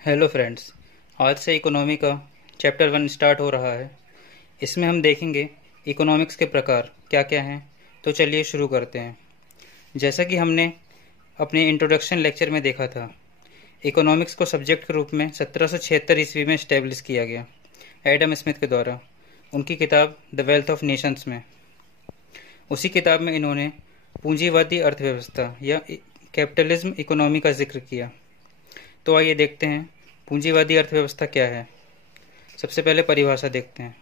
Hello friends. आज से economy का चैप्टर 1 स्टार्ट हो रहा है। इसमें हम देखेंगे इकोनॉमिक्स के प्रकार क्या क्या हैं। तो चलिए शुरू करते हैं। जैसा कि हमने अपने इंट्रोडक्शन लेक्चर में देखा था, इकोनॉमिक्स को सब्जेक्ट के रूप में 1776 ईस्वी में इस्टेब्लिश किया गया एडम स्मिथ के द्वारा, उनकी किताब द वेल्थ ऑफ नेशंस में। उसी किताब में इन्होंने पूंजीवादी अर्थव्यवस्था या कैपिटलिज्म इकोनॉमी का जिक्र किया। तो आइए देखते हैं पूंजीवादी अर्थव्यवस्था क्या है। सबसे पहले परिभाषा देखते हैं।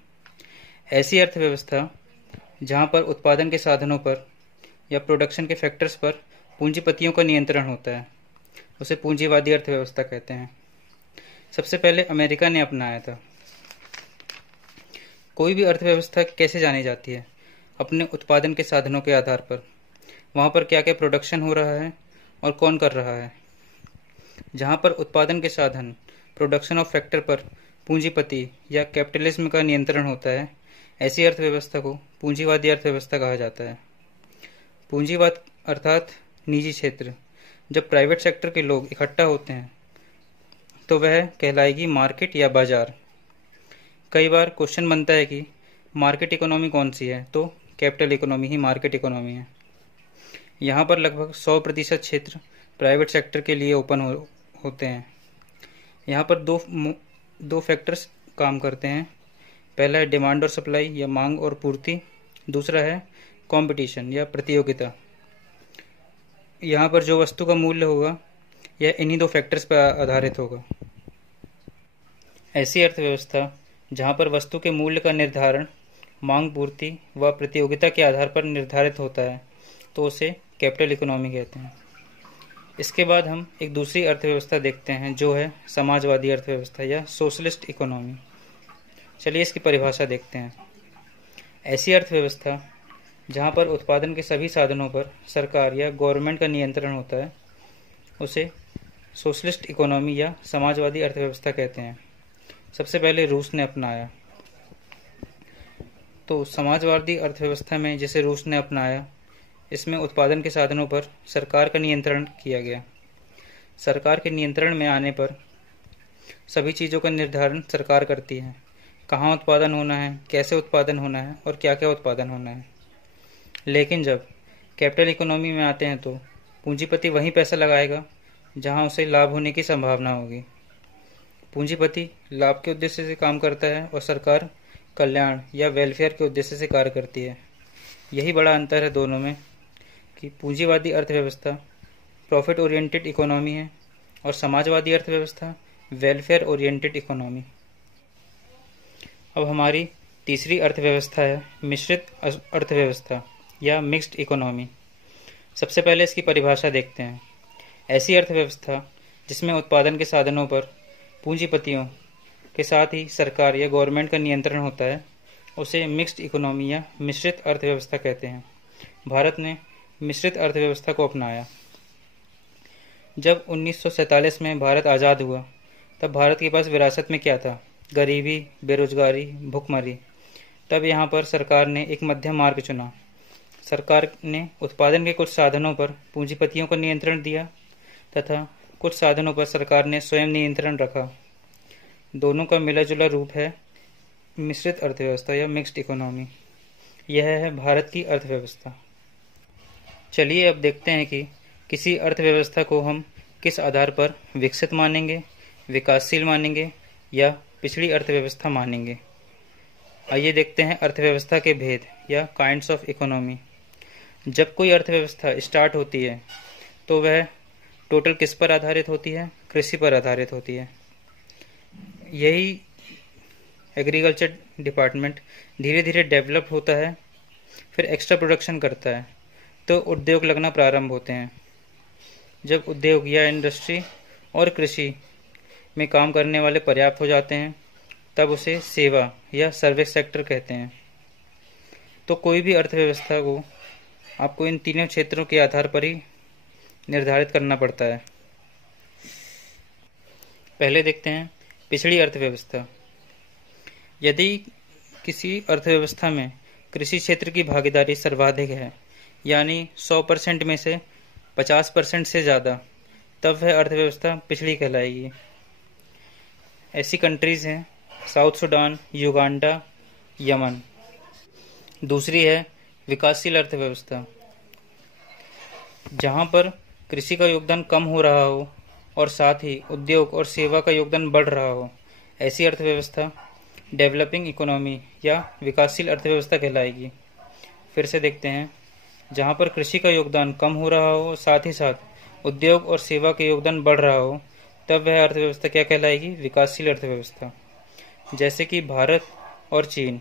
ऐसी अर्थव्यवस्था जहां पर उत्पादन के साधनों पर या प्रोडक्शन के फैक्टर्स पर पूंजीपतियों का नियंत्रण होता है, उसे पूंजीवादी अर्थव्यवस्था कहते हैं। सबसे पहले अमेरिका ने अपनाया था। कोई भी अर्थव्यवस्था कैसे जानी जाती है? अपने उत्पादन के साधनों के आधार पर, वहां पर क्या क्या प्रोडक्शन हो रहा है और कौन कर रहा है। जहां पर उत्पादन के साधन प्रोडक्शन ऑफ फैक्टर पर पूंजीपति या कैपिटलिज्म का नियंत्रण होता है, ऐसी अर्थव्यवस्था को पूंजीवादी अर्थव्यवस्था कहा जाता है। पूंजीवाद अर्थात निजी क्षेत्र। जब प्राइवेट सेक्टर के लोग इकट्ठा होते हैं तो वह कहलाएगी मार्केट या बाजार। कई बार क्वेश्चन बनता है कि मार्केट इकोनॉमी कौन सी है, तो कैपिटल इकोनॉमी ही मार्केट इकोनॉमी है। यहाँ पर लगभग 100% क्षेत्र प्राइवेट सेक्टर के लिए ओपन होते हैं। यहाँ पर दो फैक्टर्स काम करते हैं। पहला है डिमांड और सप्लाई या मांग और पूर्ति, दूसरा है कंपटीशन या प्रतियोगिता। यहाँ पर जो वस्तु का मूल्य होगा यह इन्हीं दो फैक्टर्स पर आधारित होगा। ऐसी अर्थव्यवस्था जहाँ पर वस्तु के मूल्य का निर्धारण मांग पूर्ति व प्रतियोगिता के आधार पर निर्धारित होता है, तो उसे कैपिटल इकोनॉमी कहते हैं। इसके बाद हम एक दूसरी अर्थव्यवस्था देखते हैं जो है समाजवादी अर्थव्यवस्था या सोशलिस्ट इकोनॉमी। चलिए इसकी परिभाषा देखते हैं। ऐसी अर्थव्यवस्था जहाँ पर उत्पादन के सभी साधनों पर सरकार या गवर्नमेंट का नियंत्रण होता है, उसे सोशलिस्ट इकोनॉमी या समाजवादी अर्थव्यवस्था कहते हैं। सबसे पहले रूस ने अपनाया। तो समाजवादी अर्थव्यवस्था में जिसे रूस ने अपनाया, इसमें उत्पादन के साधनों पर सरकार का नियंत्रण किया गया। सरकार के नियंत्रण में आने पर सभी चीज़ों का निर्धारण सरकार करती है। कहाँ उत्पादन होना है, कैसे उत्पादन होना है और क्या क्या उत्पादन होना है। लेकिन जब कैपिटल इकोनॉमी में आते हैं तो पूंजीपति वहीं पैसा लगाएगा जहाँ उसे लाभ होने की संभावना होगी। पूंजीपति लाभ के उद्देश्य से काम करता है और सरकार कल्याण या वेलफेयर के उद्देश्य से कार्य करती है। यही बड़ा अंतर है दोनों में कि पूंजीवादी अर्थव्यवस्था प्रॉफिट ओरिएंटेड इकोनॉमी है और समाजवादी अर्थव्यवस्था वेलफेयर ओरिएंटेड इकोनॉमी। अब हमारी तीसरी अर्थव्यवस्था है मिश्रित अर्थव्यवस्था या मिक्स्ड इकोनॉमी। सबसे पहले इसकी परिभाषा देखते हैं। ऐसी अर्थव्यवस्था जिसमें उत्पादन के साधनों पर पूंजीपतियों के साथ ही सरकार या गवर्नमेंट का नियंत्रण होता है, उसे मिक्स्ड इकोनॉमी या मिश्रित अर्थव्यवस्था कहते हैं। भारत ने मिश्रित अर्थव्यवस्था को अपनाया। जब 1947 में भारत आज़ाद हुआ, तब भारत के पास विरासत में क्या था? गरीबी, बेरोजगारी, भुखमरी। तब यहाँ पर सरकार ने एक मध्यम मार्ग चुना। सरकार ने उत्पादन के कुछ साधनों पर पूंजीपतियों को नियंत्रण दिया तथा कुछ साधनों पर सरकार ने स्वयं नियंत्रण रखा। दोनों का मिला जुला रूप है मिश्रित अर्थव्यवस्था या मिक्स्ड इकोनॉमी। यह है भारत की अर्थव्यवस्था। चलिए अब देखते हैं कि किसी अर्थव्यवस्था को हम किस आधार पर विकसित मानेंगे, विकासशील मानेंगे या पिछड़ी अर्थव्यवस्था मानेंगे। आइए देखते हैं अर्थव्यवस्था के भेद या काइंड्स ऑफ इकोनॉमी। जब कोई अर्थव्यवस्था स्टार्ट होती है तो वह टोटल किस पर आधारित होती है? कृषि पर आधारित होती है। यही एग्रीकल्चर डिपार्टमेंट धीरे धीरे डेवलप होता है, फिर एक्स्ट्रा प्रोडक्शन करता है तो उद्योग लगना प्रारंभ होते हैं। जब उद्योग या इंडस्ट्री और कृषि में काम करने वाले पर्याप्त हो जाते हैं, तब उसे सेवा या सर्विस सेक्टर कहते हैं। तो कोई भी अर्थव्यवस्था को आपको इन तीनों क्षेत्रों के आधार पर ही निर्धारित करना पड़ता है। पहले देखते हैं पिछड़ी अर्थव्यवस्था। यदि किसी अर्थव्यवस्था में कृषि क्षेत्र की भागीदारी सर्वाधिक है, यानी 100% में से 50% से ज़्यादा, तब वह अर्थव्यवस्था पिछड़ी कहलाएगी। ऐसी कंट्रीज़ हैं साउथ सूडान, युगांडा, यमन। दूसरी है विकासशील अर्थव्यवस्था, जहाँ पर कृषि का योगदान कम हो रहा हो और साथ ही उद्योग और सेवा का योगदान बढ़ रहा हो, ऐसी अर्थव्यवस्था डेवलपिंग इकोनॉमी या विकासशील अर्थव्यवस्था कहलाएगी। फिर से देखते हैं, जहाँ पर कृषि का योगदान कम हो रहा हो, साथ ही साथ उद्योग और सेवा के योगदान बढ़ रहा हो, तब वह अर्थव्यवस्था क्या कहलाएगी? विकासशील अर्थव्यवस्था। जैसे कि भारत और चीन,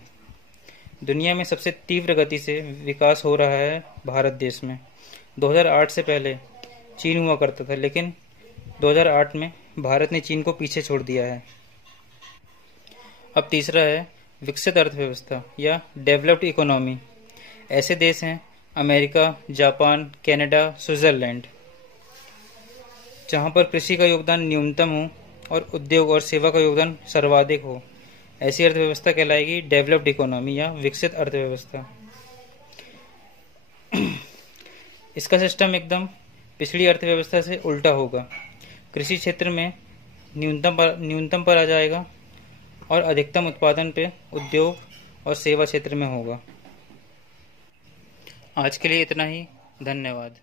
दुनिया में सबसे तीव्र गति से विकास हो रहा है भारत देश में। 2008 से पहले चीन हुआ करता था, लेकिन 2008 में भारत ने चीन को पीछे छोड़ दिया है। अब तीसरा है विकसित अर्थव्यवस्था या डेवलप्ड इकोनॉमी। ऐसे देश हैं अमेरिका, जापान, कनाडा, स्विट्जरलैंड, जहाँ पर कृषि का योगदान न्यूनतम हो और उद्योग और सेवा का योगदान सर्वाधिक हो। ऐसी अर्थव्यवस्था कहलाएगी डेवलप्ड इकोनॉमी या विकसित अर्थव्यवस्था। इसका सिस्टम एकदम पिछली अर्थव्यवस्था से उल्टा होगा। कृषि क्षेत्र में न्यूनतम पर आ जाएगा और अधिकतम उत्पादन पे उद्योग और सेवा क्षेत्र में होगा। आज के लिए इतना ही। धन्यवाद।